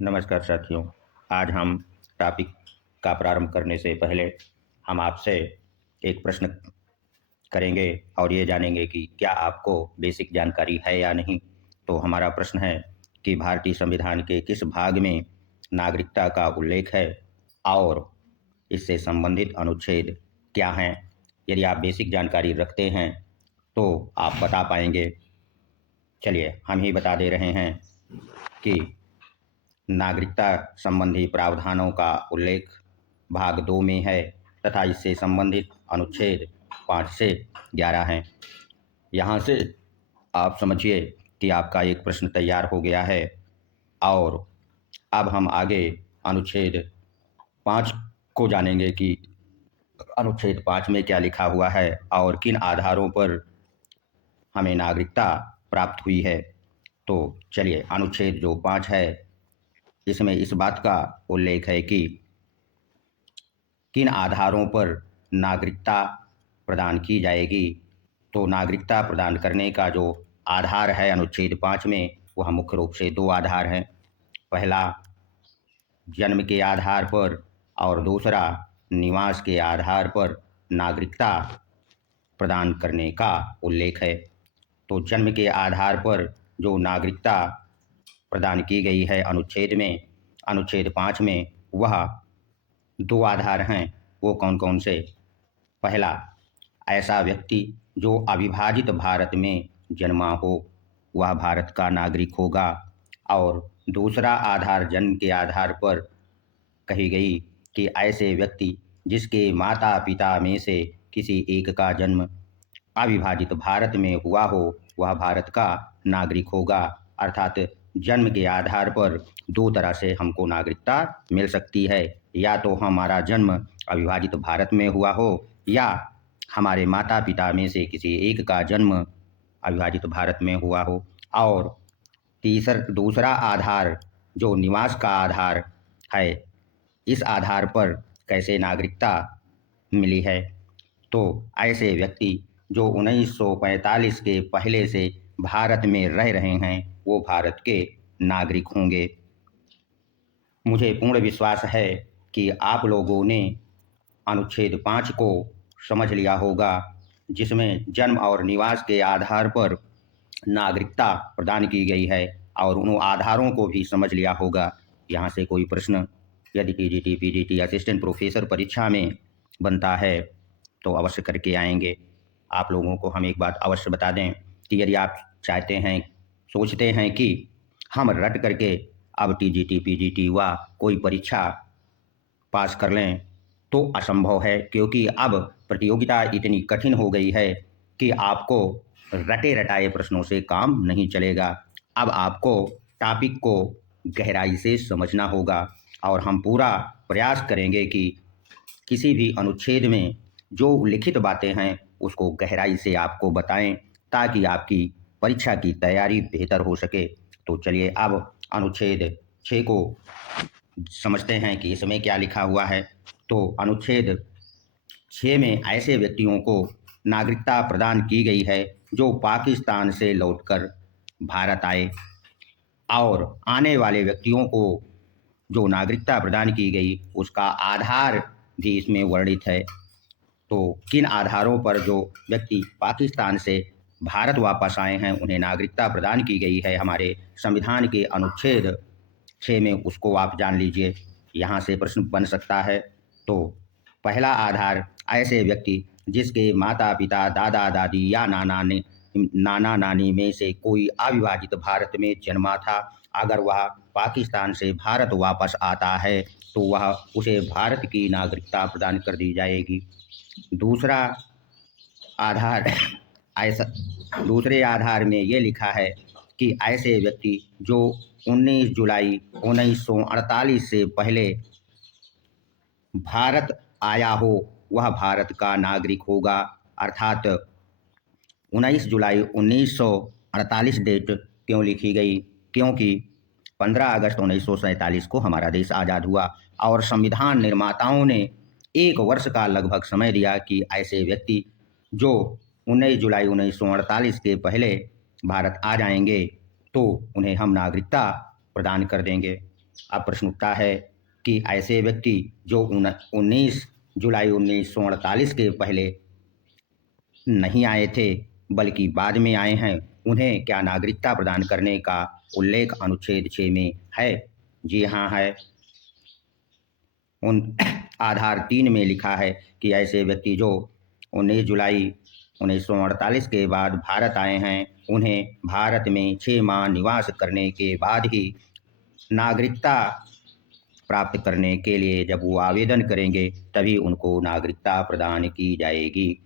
नमस्कार साथियों। आज हम टॉपिक का प्रारंभ करने से पहले हम आपसे एक प्रश्न करेंगे और ये जानेंगे कि क्या आपको बेसिक जानकारी है या नहीं। तो हमारा प्रश्न है कि भारतीय संविधान के किस भाग में नागरिकता का उल्लेख है और इससे संबंधित अनुच्छेद क्या हैं। यदि आप बेसिक जानकारी रखते हैं तो आप बता पाएंगे। चलिए हम ही बता दे रहे हैं कि नागरिकता संबंधी प्रावधानों का उल्लेख भाग 2 में है तथा इससे संबंधित अनुच्छेद 5 से 11 हैं। यहाँ से आप समझिए कि आपका एक प्रश्न तैयार हो गया है और अब हम आगे अनुच्छेद 5 को जानेंगे कि अनुच्छेद 5 में क्या लिखा हुआ है और किन आधारों पर हमें नागरिकता प्राप्त हुई है। तो चलिए अनुच्छेद जो 5 है इसमें इस बात का उल्लेख है कि किन आधारों पर नागरिकता प्रदान की जाएगी। तो नागरिकता प्रदान करने का जो आधार है अनुच्छेद 5 में वह मुख्य रूप से दो आधार हैं। पहला जन्म के आधार पर और दूसरा निवास के आधार पर नागरिकता प्रदान करने का उल्लेख है। तो जन्म के आधार पर जो नागरिकता प्रदान की गई है अनुच्छेद में, अनुच्छेद 5 में, वह दो आधार हैं। वो कौन कौन से? पहला, ऐसा व्यक्ति जो अविभाजित भारत में जन्मा हो वह भारत का नागरिक होगा। और दूसरा आधार जन्म के आधार पर कही गई कि ऐसे व्यक्ति जिसके माता पिता में से किसी एक का जन्म अविभाजित भारत में हुआ हो वह भारत का नागरिक होगा। अर्थात जन्म के आधार पर दो तरह से हमको नागरिकता मिल सकती है। या तो हमारा जन्म अविभाजित भारत में हुआ हो या हमारे माता पिता में से किसी एक का जन्म अविभाजित भारत में हुआ हो। और दूसरा आधार जो निवास का आधार है, इस आधार पर कैसे नागरिकता मिली है। तो ऐसे व्यक्ति जो 1945 के पहले से भारत में रह रहे हैं वो भारत के नागरिक होंगे। मुझे पूर्ण विश्वास है कि आप लोगों ने अनुच्छेद 5 को समझ लिया होगा, जिसमें जन्म और निवास के आधार पर नागरिकता प्रदान की गई है, और उन आधारों को भी समझ लिया होगा। यहाँ से कोई प्रश्न यदि टीजीटी पीजीटी असिस्टेंट प्रोफेसर परीक्षा में बनता है तो अवश्य करके आएंगे। आप लोगों को हम एक बात अवश्य बता दें कि यदि आप चाहते हैं, सोचते हैं कि हम रट करके अब टीजीटी पीजीटी व कोई परीक्षा पास कर लें, तो असंभव है, क्योंकि अब प्रतियोगिता इतनी कठिन हो गई है कि आपको रटे रटाए प्रश्नों से काम नहीं चलेगा। अब आपको टॉपिक को गहराई से समझना होगा और हम पूरा प्रयास करेंगे कि किसी भी अनुच्छेद में जो लिखित बातें हैं उसको गहराई से आपको बताएं ताकि आपकी परीक्षा की तैयारी बेहतर हो सके। तो चलिए अब अनुच्छेद 6 को समझते हैं कि इसमें क्या लिखा हुआ है। तो अनुच्छेद 6 में ऐसे व्यक्तियों को नागरिकता प्रदान की गई है जो पाकिस्तान से लौटकर भारत आए, और आने वाले व्यक्तियों को जो नागरिकता प्रदान की गई उसका आधार भी इसमें वर्णित है। तो किन आधारों पर जो व्यक्ति पाकिस्तान से भारत वापस आए हैं उन्हें नागरिकता प्रदान की गई है हमारे संविधान के अनुच्छेद 6 में, उसको आप जान लीजिए। यहाँ से प्रश्न बन सकता है। तो पहला आधार, ऐसे व्यक्ति जिसके माता पिता दादा दादी या नाना नानी में से कोई अविभाजित भारत में जन्मा था, अगर वह पाकिस्तान से भारत वापस आता है तो वह उसे भारत की नागरिकता प्रदान कर दी जाएगी। दूसरा आधार ऐसा दूसरे आधार में ये लिखा है कि ऐसे व्यक्ति जो 19 जुलाई 1948 से पहले भारत आया हो वह भारत का नागरिक होगा। अर्थात 19 जुलाई 1948 डेट क्यों लिखी गई? क्योंकि 15 अगस्त 1947 को हमारा देश आज़ाद हुआ और संविधान निर्माताओं ने 1 वर्ष का लगभग समय दिया कि ऐसे व्यक्ति जो 19 जुलाई 1948 के पहले भारत आ जाएंगे तो उन्हें हम नागरिकता प्रदान कर देंगे। अब प्रश्न उठता है कि ऐसे व्यक्ति जो 19 जुलाई 1948 के पहले नहीं आए थे बल्कि बाद में आए हैं, उन्हें क्या नागरिकता प्रदान करने का उल्लेख अनुच्छेद 6 में है? जी हाँ, है। उन आधार 3 में लिखा है कि ऐसे व्यक्ति जो 19 जुलाई 1948 के बाद भारत आए हैं, उन्हें भारत में 6 माह निवास करने के बाद ही नागरिकता प्राप्त करने के लिए जब वो आवेदन करेंगे तभी उनको नागरिकता प्रदान की जाएगी।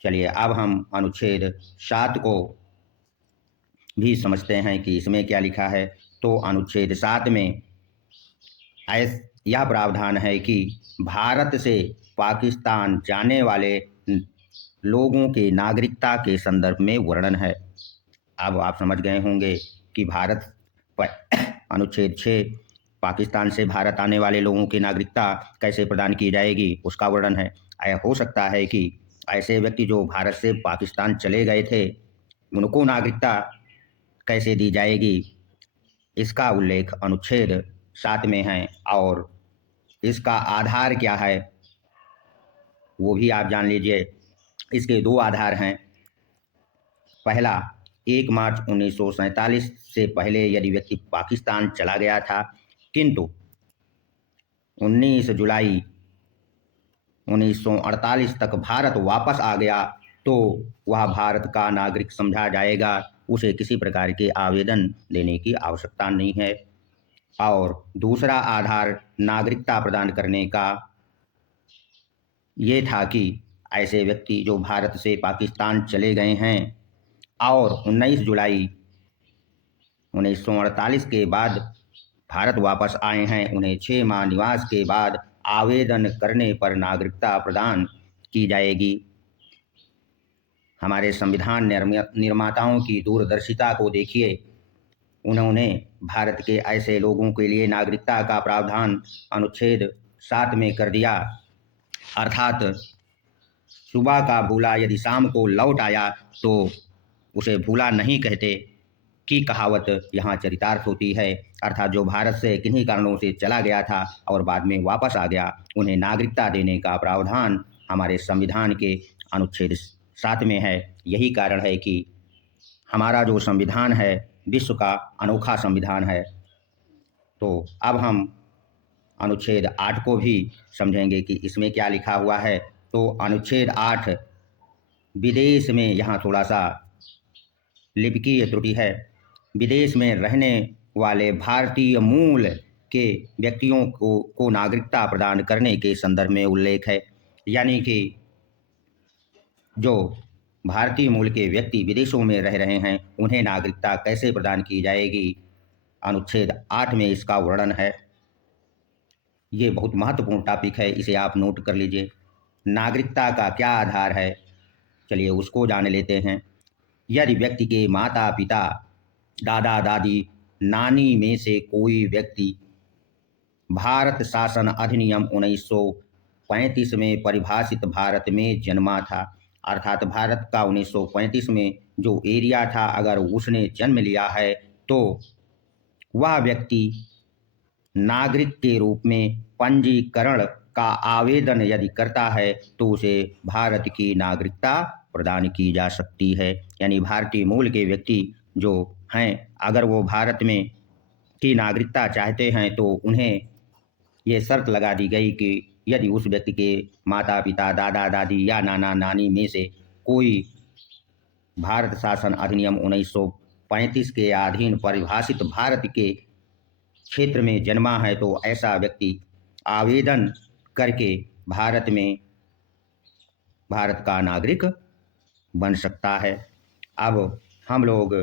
चलिए अब हम अनुच्छेद 7 को भी समझते हैं कि इसमें क्या लिखा है। तो अनुच्छेद 7 में यह प्रावधान है कि भारत से पाकिस्तान जाने वाले लोगों के नागरिकता के संदर्भ में वर्णन है। अब आप समझ गए होंगे कि भारत अनुच्छेद 6 पाकिस्तान से भारत आने वाले लोगों की नागरिकता कैसे प्रदान की जाएगी उसका वर्णन है। हो सकता है कि ऐसे व्यक्ति जो भारत से पाकिस्तान चले गए थे उनको नागरिकता कैसे दी जाएगी इसका उल्लेख अनुच्छेद 7 में है और इसका आधार क्या है वो भी आप जान लीजिए। इसके 2 आधार हैं। पहला 1 मार्च 1947 से पहले यदि व्यक्ति पाकिस्तान चला गया था किंतु 19 जुलाई 1948 तक भारत वापस आ गया तो वह भारत का नागरिक समझा जाएगा, उसे किसी प्रकार के आवेदन देने की आवश्यकता नहीं है। और दूसरा आधार नागरिकता प्रदान करने का ये था कि ऐसे व्यक्ति जो भारत से पाकिस्तान चले गए हैं और 19 जुलाई 1948 के बाद भारत वापस आए हैं, उन्हें 6 माह निवास के बाद आवेदन करने पर नागरिकता प्रदान की जाएगी। हमारे संविधान निर्माताओं की दूरदर्शिता को देखिए। उन्होंने भारत के ऐसे लोगों के लिए नागरिकता का प्रावधान अनुच्छेद 7 में कर दिया। अर्थात सुबह का भूला यदि शाम को लौट आया तो उसे भूला नहीं कहते की कहावत यहाँ चरितार्थ होती है। अर्थात जो भारत से किन्हीं कारणों से चला गया था और बाद में वापस आ गया, उन्हें नागरिकता देने का प्रावधान हमारे संविधान के अनुच्छेद 7 में है। यही कारण है कि हमारा जो संविधान है विश्व का अनोखा संविधान है। तो अब हम अनुच्छेद 8 को भी समझेंगे कि इसमें क्या लिखा हुआ है। तो अनुच्छेद 8 विदेश में, यहाँ थोड़ा सा लिपिकीय त्रुटि है, विदेश में रहने वाले भारतीय मूल के व्यक्तियों को नागरिकता प्रदान करने के संदर्भ में उल्लेख है। यानी कि जो भारतीय मूल के व्यक्ति विदेशों में रह रहे हैं उन्हें नागरिकता कैसे प्रदान की जाएगी, अनुच्छेद 8 में इसका वर्णन है। ये बहुत महत्वपूर्ण टॉपिक है, इसे आप नोट कर लीजिए। नागरिकता का क्या आधार है, चलिए उसको जान लेते हैं। यदि व्यक्ति के माता पिता, दादा दादी, नानी में से कोई व्यक्ति भारत शासन अधिनियम 1935 में परिभाषित भारत में जन्मा था, अर्थात भारत का 1935 में जो एरिया था अगर उसने जन्म लिया है तो वह व्यक्ति नागरिक के रूप में पंजीकरण का आवेदन यदि करता है तो उसे भारत की नागरिकता प्रदान की जा सकती है। यानी भारतीय मूल के व्यक्ति जो हैं अगर वो भारत में की नागरिकता चाहते हैं तो उन्हें ये शर्त लगा दी गई कि यदि उस व्यक्ति के माता पिता, दादा दादी या नाना नानी में से कोई भारत शासन अधिनियम 1935 के अधीन परिभाषित भारत के क्षेत्र में जन्मा है तो ऐसा व्यक्ति आवेदन करके भारत में भारत का नागरिक बन सकता है। अब हम लोग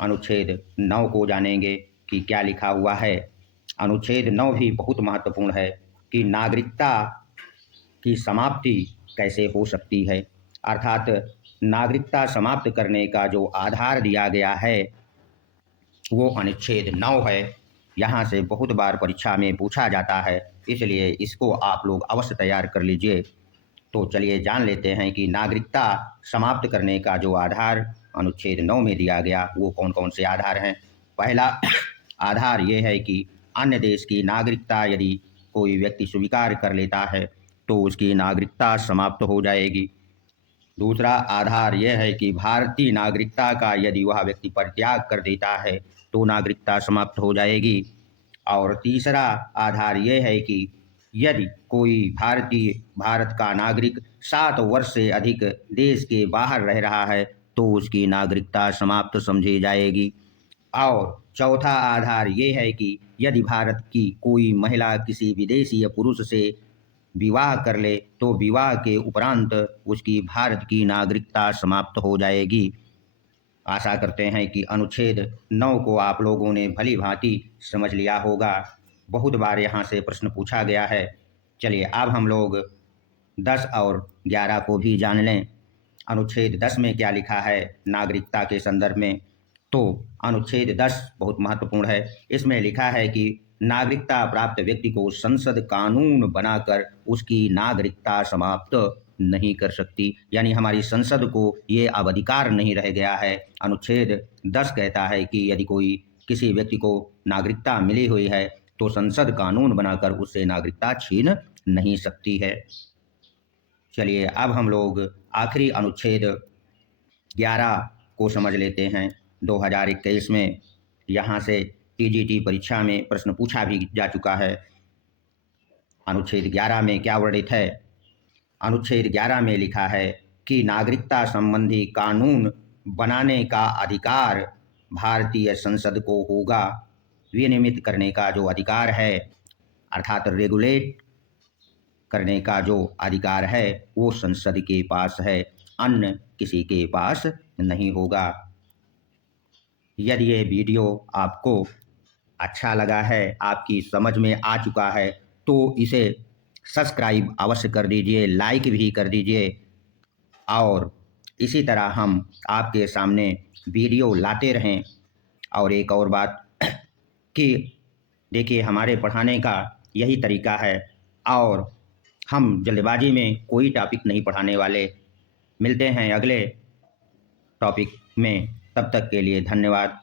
अनुच्छेद 9 को जानेंगे कि क्या लिखा हुआ है। अनुच्छेद 9 भी बहुत महत्वपूर्ण है कि नागरिकता की समाप्ति कैसे हो सकती है, अर्थात नागरिकता समाप्त करने का जो आधार दिया गया है वो अनुच्छेद 9 है। यहाँ से बहुत बार परीक्षा में पूछा जाता है, इसलिए इसको आप लोग अवश्य तैयार कर लीजिए। तो चलिए जान लेते हैं कि नागरिकता समाप्त करने का जो आधार अनुच्छेद 9 में दिया गया वो कौन कौन से आधार हैं। पहला आधार ये है कि अन्य देश की नागरिकता यदि कोई व्यक्ति स्वीकार कर लेता है तो उसकी नागरिकता समाप्त हो जाएगी। दूसरा आधार यह है कि भारतीय नागरिकता का यदि वह व्यक्ति परित्याग कर देता है तो नागरिकता समाप्त हो जाएगी। और तीसरा आधार यह है कि यदि कोई भारत का नागरिक 7 वर्ष से अधिक देश के बाहर रह रहा है तो उसकी नागरिकता समाप्त समझी जाएगी। और चौथा आधार ये है कि यदि भारत की कोई महिला किसी विदेशी या पुरुष से विवाह कर ले तो विवाह के उपरांत उसकी भारत की नागरिकता समाप्त हो जाएगी। आशा करते हैं कि अनुच्छेद 9 को आप लोगों ने भली भांति समझ लिया होगा। बहुत बार यहाँ से प्रश्न पूछा गया है। चलिए अब हम लोग 10 और 11 को भी जान लें। अनुच्छेद 10 में क्या लिखा है नागरिकता के संदर्भ में। तो अनुच्छेद 10 बहुत महत्वपूर्ण है। इसमें लिखा है कि नागरिकता प्राप्त व्यक्ति को संसद कानून बनाकर उसकी नागरिकता समाप्त नहीं कर सकती। यानी हमारी संसद को ये अब अधिकार नहीं रह गया है। अनुच्छेद 10 कहता है कि यदि कोई किसी व्यक्ति को नागरिकता मिली हुई है तो संसद कानून बनाकर उससे नागरिकता छीन नहीं सकती है। चलिए अब हम लोग आखिरी अनुच्छेद 11 को समझ लेते हैं। 2021 में यहाँ से टीजीटी परीक्षा में प्रश्न पूछा भी जा चुका है। अनुच्छेद 11 में क्या वर्णित है? अनुच्छेद 11 में लिखा है कि नागरिकता संबंधी कानून बनाने का अधिकार भारतीय संसद को होगा। विनियमित करने का जो अधिकार है अर्थात रेगुलेट करने का जो अधिकार है वो संसद के पास है, अन्य किसी के पास नहीं होगा। यदि ये वीडियो आपको अच्छा लगा है, आपकी समझ में आ चुका है तो इसे सब्सक्राइब अवश्य कर दीजिए, लाइक भी कर दीजिए। और इसी तरह हम आपके सामने वीडियो लाते रहें। और एक और बात कि देखिए हमारे पढ़ाने का यही तरीका है और हम जल्दबाजी में कोई टॉपिक नहीं पढ़ाने वाले। मिलते हैं अगले टॉपिक में, तब तक के लिए धन्यवाद।